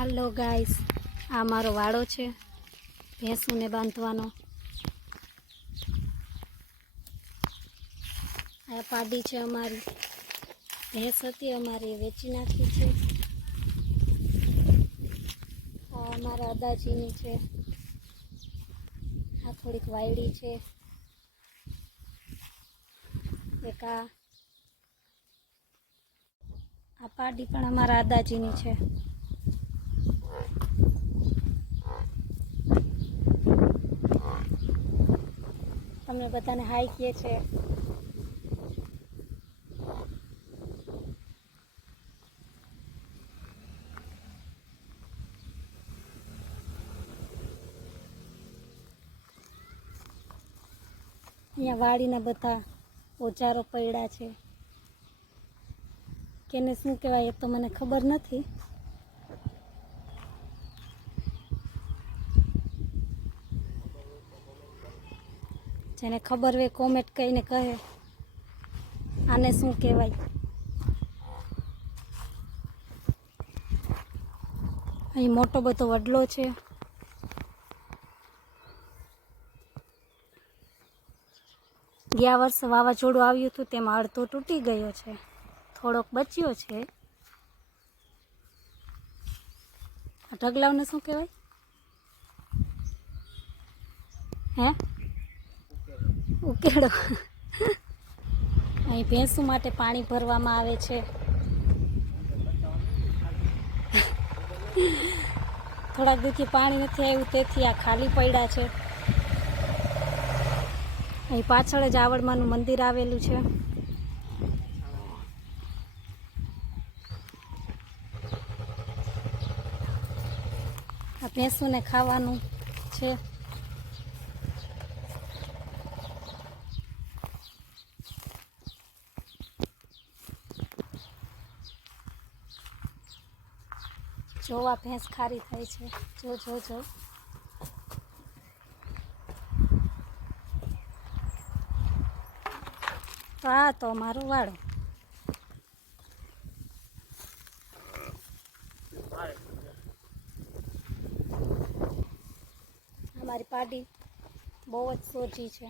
હાલો guys, આ મારો વાડો છે ભેંસુને બાંધવાનો. આ પાડી છે અમારી ભેંસ હતી અમારી, વેચી નાખી છે. આ અમારા અદાજીની છે. આ થોડીક વાયડી છે. એક આ પાડી પણ અમારા અદાજીની છે. તમને બધાને હાઈ કહે છે. અહીંયા વાડીના બધા ઓજારો પડ્યા છે. કેને શું કહેવાય એ તો મને ખબર નથી. જેને ખબર હોય કોમેન્ટ કરીને કહે આને શું કહેવાય. અહીં મોટો બધો વડલો છે. ગયા વર્ષે વાવાઝોડું આવ્યું હતું તેમાં અડધો તૂટી ગયો છે, થોડોક બચ્યો છે. આ ઢગલાઓને શું કહેવાય? હે, ઉકેડો. અહીં ભેંસુ માટે પાણી ભરવામાં આવે છે. થોડાક દિવસથી પાણી નથી આવ્યું તેથી આ ખાલી પડ્યા છે. અહીં પાછળ જ આવડમાનું મંદિર આવેલું છે. આ ભેંસુને ખાવાનું છે. જોવા ભેંસ ખારી થાય છે. જો જો જો. તો આ તો અમારો વાડો. અમારી પાડી બહુ જ સોજી છે.